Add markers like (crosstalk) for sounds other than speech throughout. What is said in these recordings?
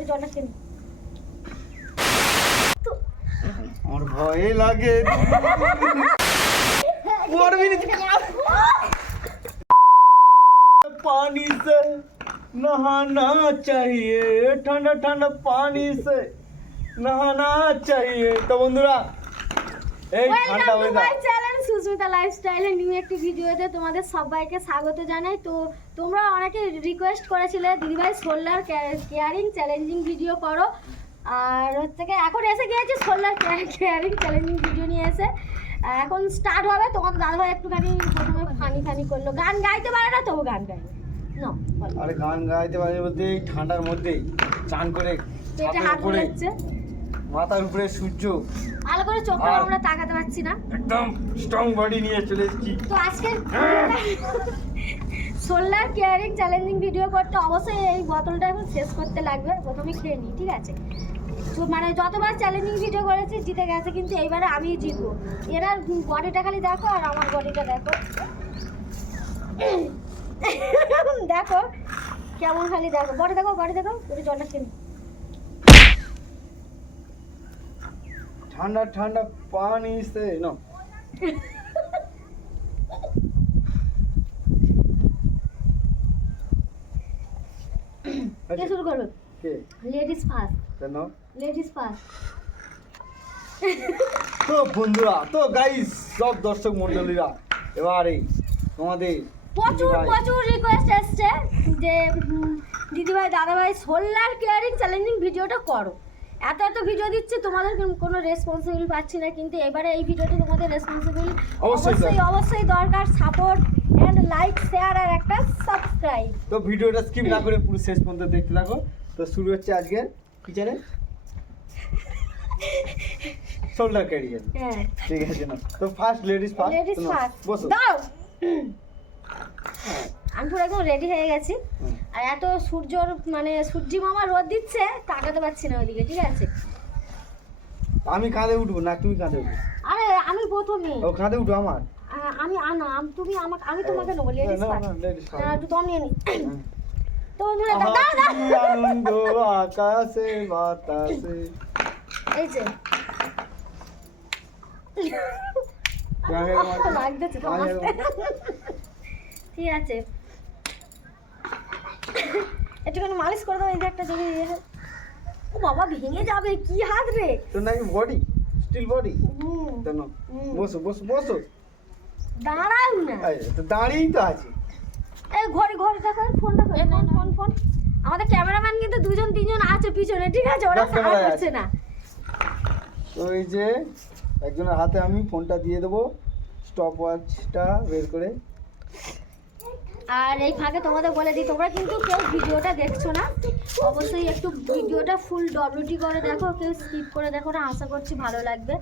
ওই জলটা খেয়ে নে। তো আমার ভয়ে লাগে मरबी पानी से नहाना चाहिए ठंडा ठंडा पानी से नहाना चाहिए তো বন্ধুরা এই ঠান্ডা welcome to weather my channel Susmita লাইফস্টাইলের new একটি ভিডিওতে তোমাদের সবাইকে স্বাগত জানাই তো তোমরা অনেকে রিকোয়েস্ট করেছিলে দিদিভাই সোলার কেয়ারিং চ্যালেঞ্জিং ভিডিও করো। আর হচ্ছে কি এখন এসে গিয়েছি সোলার কেয়ারিং চ্যালেঞ্জিং ভিডিও নিয়ে এসে। এখন স্টার্ট হবে তোমাদের দাদাভাই একটুখানি প্রথমে ফানি ফানি করল। গান গাইতে পারে না তবু গান গাই না আরে গান গাইতে পারি বলতে এই ঠান্ডার মধ্যেই চান করে মাথার উপরে সূর্য। ভালো করে চোখ আমরা তাকাতে পারছি না। একদম স্ট্রং বডি নিয়ে চলে এসেছি। তো আজকে (laughs) সোলার কেয়ারিং চ্যালেঞ্জিং ভিডিও করতে অবশ্যই এই বোতলটা এখন শেষ করতে লাগবে প্রথমে খেয়ে নিই, ঠিক আছে? তো মানে যতবার চ্যালেঞ্জিং ভিডিও করেছি, জিতে গেছে, কিন্তু এইবারে আমি জিতবো। এরা বডিটা খালি দেখো আর আমার বডিটা দেখো। দেখো কেমন খালি দেখো। বডি দেখো বডি দেখো একটু জলটা খেয়ে। ঠান্ডা ঠান্ডা পানি সে না কে শুরু করবে কে? লেডিস ফার্স্ট কেন? লেডিস ফার্স্ট তো বন্ধুরা তো গাইস সব দর্শক মন্ডলীরা এবারে তোমাদের প্রচুর প্রচুর রিকোয়েস্ট এসছে যে দিদিভাই দাদাভাই সোলার কেয়ারিং চ্যালেঞ্জিং ভিডিওটা করো। এত এত ভিডিও দিচ্ছে তোমাদের কোনো রেসপন্সিবল পাচ্ছি না কিন্তু এবারে এই ভিডিওটা তোমাদের রেসপন্সিবল অবশ্যই অবশ্যই দরকার। সাপোর্ট লাইক শেয়ার আর একটা সাবস্ক্রাইব তো ভিডিওটা স্কিপ না করে পুরো শেষ পর্যন্ত দেখতে থাকো। তো শুরু হচ্ছে আজকে কি চ্যানেল শোল্ডার ক্যারিয়ার ঠিক আছে না? তো first ladies first ladies first বসো। দাও আমি পুরো একদম রেডি হয়ে গেছি। আর এত সূর্যর মানে সূর্যি মামা রোদ দিচ্ছে তাকাতে পারছি না ওইদিকে ঠিক আছে? আমি কাঁধে উঠবো না তুমি কাঁধে উঠবো। আরে আমি প্রথমে ও কাঁধে উঠবো আমার? আমি আনা তুমি আমাকে আমি তোমাকে নেব লেডিস। একটু দম নিয়ে নি। (coughs) আনন্দ আকাশে বাতাসে। এই যে। ঠিক আছে। একটুখানি মালিশ করে দাও এই যে একটা যদি ও বাবা ভেঙে যাবে কি হাত রে? তোর নাকি বডি স্টিল বডি কেন। বসো বসো বসো। দাঁড়াও না। এই, তো দাঁড়িয়েই তো আছে। এই ঘরে ঘরে দেখো ফোনটা করে ফোন ফোন ফোন। আমাদের ক্যামেরাম্যান কিন্তু দুজন তিনজন আছে পিছনে ঠিক আছে? ওরা সাহায্য করছে আছে। না। এই যে একজনের হাতে আমি ফোনটা দিয়ে দেবো। স্টপ ওয়াচটা বের করে। আর এই ফাঁকে তোমাদের বলে দিই তোমরা কিন্তু কেউ ভিডিওটা দেখছ না? অবশ্যই একটু ভিডিওটা ফুল ডব্লিউটি করে দেখো কেউ স্কিপ করে দেখো না আশা করছি ভালো লাগবে।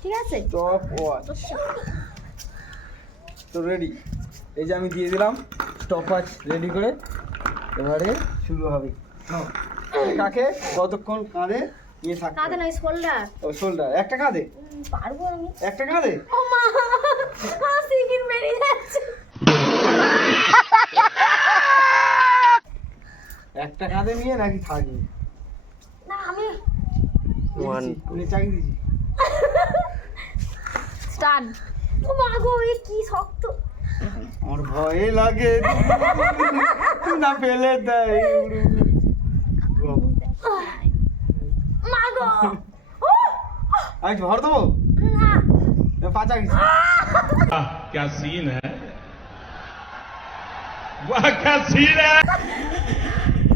ঠিক আছে? স্টপ ওয়াচ তো রেডি এই যে আমি দিয়ে দিলাম স্টপ ওয়াচ রেডি করে এবারে শুরু হবে। কাকে কতক্ষণ কাঁধে নিয়ে কাঁদে হবে? নয় শোল্ডার ও শোল্ডার একটা কাঁধে? পারব আমি। একটা কাঁধে? ও মা সিকিন বেরিয়ে যাচ্ছে। একটা কাঁধে নিয়ে নাকি থাকবে? না আমি আমি চাকরি দিচ্ছি স্টান ও মা গো এ কি শক্ত আমার ভয়ে লাগে না ফেলে দেয় উড়ু। মা গো ও আমি ঝড় দেবো না এ পাচা গেছি वाह क्या सीन है वाह क्या सीन है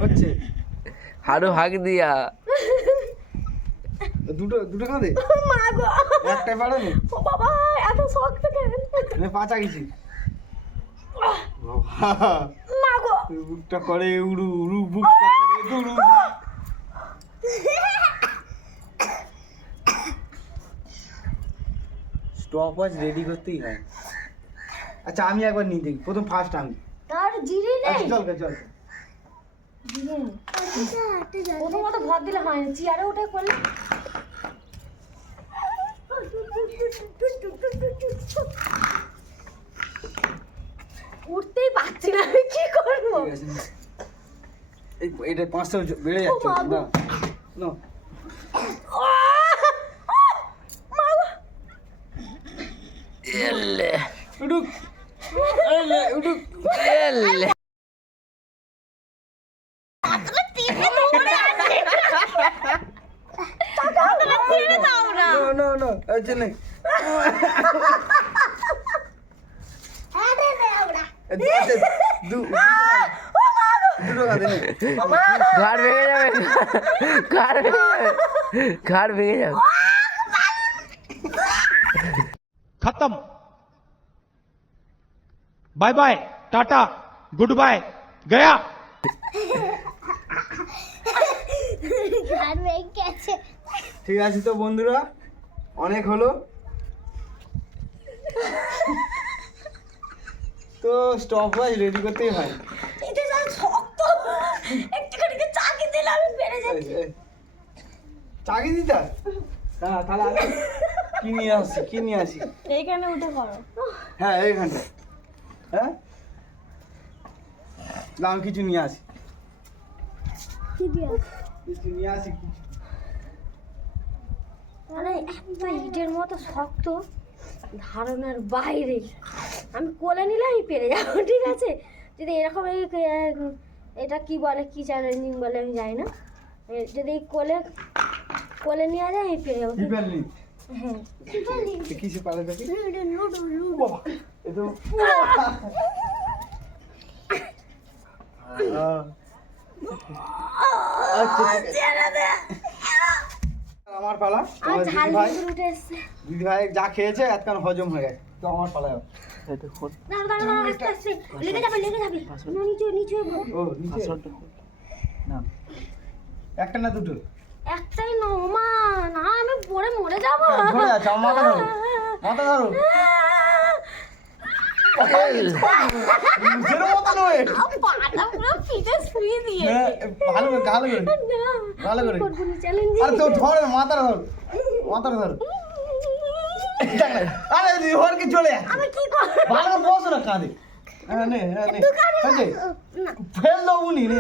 হচ্ছে হাড়ু হাঁক দিয়া দুটো দুটো কাঁধে ও মা গো একটাই পারেনি ও বাবা এত শক্ত কেন আমি পাচা গেছি বুকটা করে উড়ু উড়ু বুকটা করে স্টপ ওয়াচ রেডি করতেই হয়। আচ্ছা আমি একবার নিয়ে দেখি। প্রথম ফার্স্ট আমি। তার জিরি নেই। আচ্ছা চল চল প্রথমত ভর দিলে হয়নি চেয়ারে উঠে করলে উঠতেই পারছি না আমি কি করব? এটা পাঁচটা বেড়ে যাচ্ছে। না না এলে উঠুক এই লে, উঠুক এলে না না না আচ্ছা নেই আচ্ছা, দু দুটো কাঁদে নেই ঘাড় (laughs) ভেঙে যাবে ভেঙে যাবে ভেঙে যাবে। খতম bye bye tata good bye গয়া ঠিক আছে তো বন্ধুরা অনেক হলো। তো স্টপ ওয়াচ রেডি করতেই হয়। এটা যা শক্ত। একটুখানি চাকি দিলে আমি পেরে যাই। চাকি দিতে হয়? তাহলে আমি কি নিয়ে আসছি কি নিয়ে আসি? এইখানে উঠে করো হ্যাঁ এইখানটা হ্যাঁ? আমি কিছু নিয়ে আসি। কি দিয়ে কিছু নিয়ে আসি। মানে এত ইটের মতো শক্ত। ধারণার বাইরে। আমি কোলে নিলে আমি পেরে যাব (laughs) ঠিক আছে? যদি এরকম এই এটা কি বলে কি চ্যালেঞ্জিং বলে আমি জানি না। যদি এই কোলে কোলে নিয়ে যায় আমি পেরে যাব। হ্যাঁ। কিসে পারে দেখি? Ludo ludo. (laughs) আচ্ছা। আমার পালা। দিদি ভাই দিদি যা খেয়েছে এতক্ষণ হজম হয়ে গেছে। তো আমার পালা একটা না দুটো? একটাই নমা না আমি পরে মরে যাব। আমার মাথা ধরো। মাথা ধরো মুখের মতো নয় পাটা পুরো পিঠে শুয়ে দিয়ে হ্যাঁ, ভালো করে ভালো করে না ভালো করে করব না চ্যালেঞ্জ আরে তো ধর মাথা ধর মাথা ধর আরে ধর কি চলে যা আমি কি করব ভালো করে বসো না কাঁদে হ্যাঁ নে হ্যাঁ নে হয়েছে না ফেল দেবো নি নে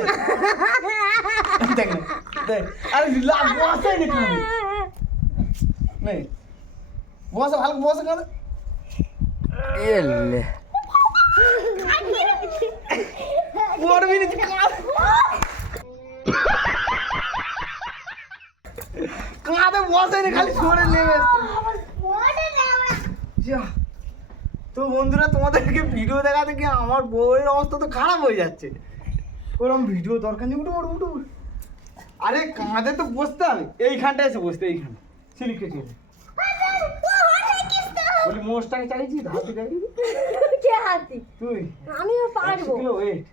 দেখ নে, দেখ আরে লাভ বসে নি কাঁদে নে বসে ভালো করে বসে কাঁদে এলে পড়বি কাঁদে বসে নি খালি সরে নেমে যা। তো বন্ধুরা তোমাদেরকে ভিডিও দেখাতে গিয়ে আমার বউয়ের অবস্থা তো খারাপ হয়ে যাচ্ছে। ওরকম ভিডিও দরকার নেই উঠো উঠো উঠো। আরে কাঁধে তো বসতে হবে। এইখানটা এসে বসতে এইখানে। সিলিকে চলে বলি মোষটাকে চাইছি হাতি চাইছি হাতি তুই? আমিও পারব। কিলো ওয়েট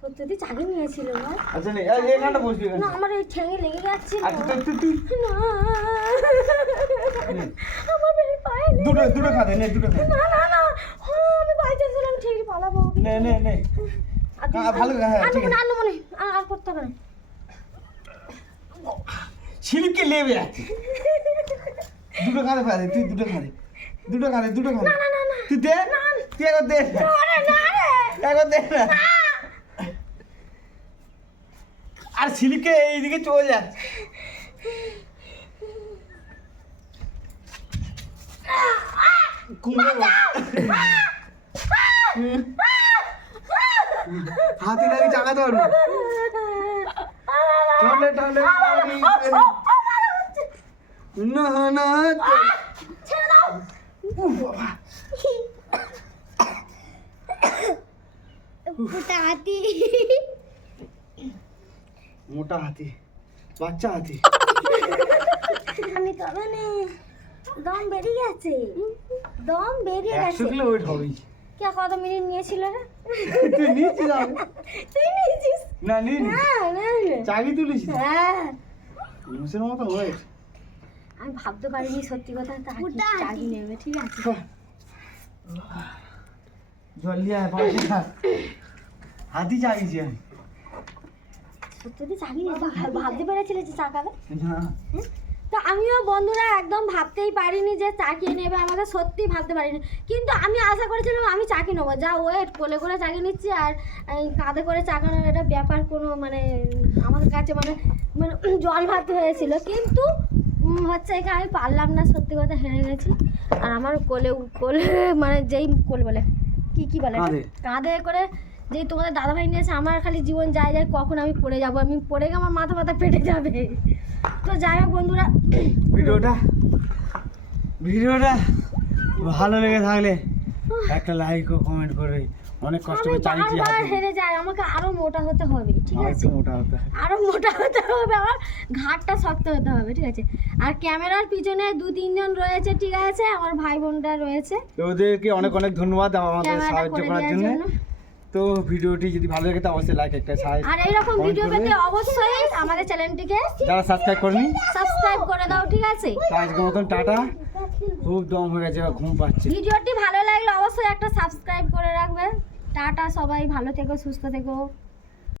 সত্যি চাকি নিয়েছিল না আচ্ছা নে বসবি না আমার এই ঠ্যাঙে লেগে যাচ্ছে আচ্ছা তুই তুই তুই। না। আমার পায়ে লেগে- দুটো দুটো নে দুটো না না না। হ্যাঁ, আমি ঠিক পালাবো নে নে নে। হ্যাঁ, ভালো, হ্যাঁ, ঠিক আছে। আর না, আর- আর করতে হবে না। ছিলকে লেবে দুটো খাদে খাদে তুই দুটো খাদে দুটো খাদে দুটো খাদে তুই দে তুই দে। না। রে একবার দে না আর সিলিকে এইদিকে চলে যাচ্ছে হাতি পারব টানে টানে না না ছেড়ে দাও উফ, বাবা। ফুটা হাতি মোটা হাতি বাচ্চা হাতি। আমি তো মানে দম বেরিয়ে গেছে। দম বেরিয়ে একশো গেছে। কিলো ওয়েট হবেই। কে কত মিনিট নিয়েছিল রে? তুই নিচ্ছিস তুই নিয়েছিস? না নি। না না। চাকরি তুলিস হ্যাঁ। মুসের মতো ওয়েট আমি ভাবতে পারিনি সত্যি কথা চাগি নেবে ঠিক আছে। জল লিয়া পাঁচ হাতি চাগিছি আমি। সত্যি চাগি ভাবতে পেরেছিলে যে চাকাবে না। তো তো আমিও বন্ধুরা একদম ভাবতেই পারিনি যে চাকরি নেবে আমাকে সত্যি ভাবতে পারিনি। কিন্তু আমি আশা করেছিলাম আমি চাকরি নেব। যা ওয়েট কোলে করে চাকরি নিচ্ছি আর এই কাঁধে করে চাকানোর এটা ব্যাপার কোনো মানে আমার কাছে মানে মানে (clears throat) জল ভাত হয়েছিল। কিন্তু হচ্ছে এখানে আমি পারলাম না সত্যি কথা হেরে গেছি। আর আমার কোলে কোলে মানে যেই কোল বলে কি কি বলে। কাঁধে করে যেই তোমাদের দাদাভাই নিয়েছে আমার খালি জীবন যায় যায় কখন আমি পড়ে যাব? আমি পড়ে গিয়ে আমার মাথা মাথা পেটে যাবে। তো যাই হোক বন্ধুরা। ভিডিওটা ভিডিওটা ভালো লেগে থাকলে একটা লাইক ও কমেন্ট করবে অনেক কষ্ট করে চালিয়েছি হাতে। হেরে যাই আমাকে আরও মোটা হতে হবে ঠিক আছে? মোটা হতে হবে। আরও মোটা হতে হবে আমার ঘাটটা শক্ত হতে হবে ঠিক আছে? আর ক্যামেরার পিছনে দু তিনজন রয়েছে ঠিক আছে? আমার ভাই বোনরা রয়েছে। ওদেরকে অনেক অনেক ধন্যবাদ আমাদের সাহায্য করার জন্য। তো ভিডিওটি যদি ভালো লাগে তো অবশ্যই লাইক একটা সাই আর এইরকম ভিডিও। পেতে অবশ্যই আমাদের চ্যানেলটিকে যারা সাবস্ক্রাইব করনি সাবস্ক্রাইব করে দাও ঠিক আছে? তো আজকের মতন টাটা। খুব দম হয়ে গেছে ঘুম পাচ্ছে। ভিডিওটি ভালো লাগলে অবশ্যই একটা সাবস্ক্রাইব করে রাখবে। টাটা সবাই ভালো থেকো সুস্থ থেকো।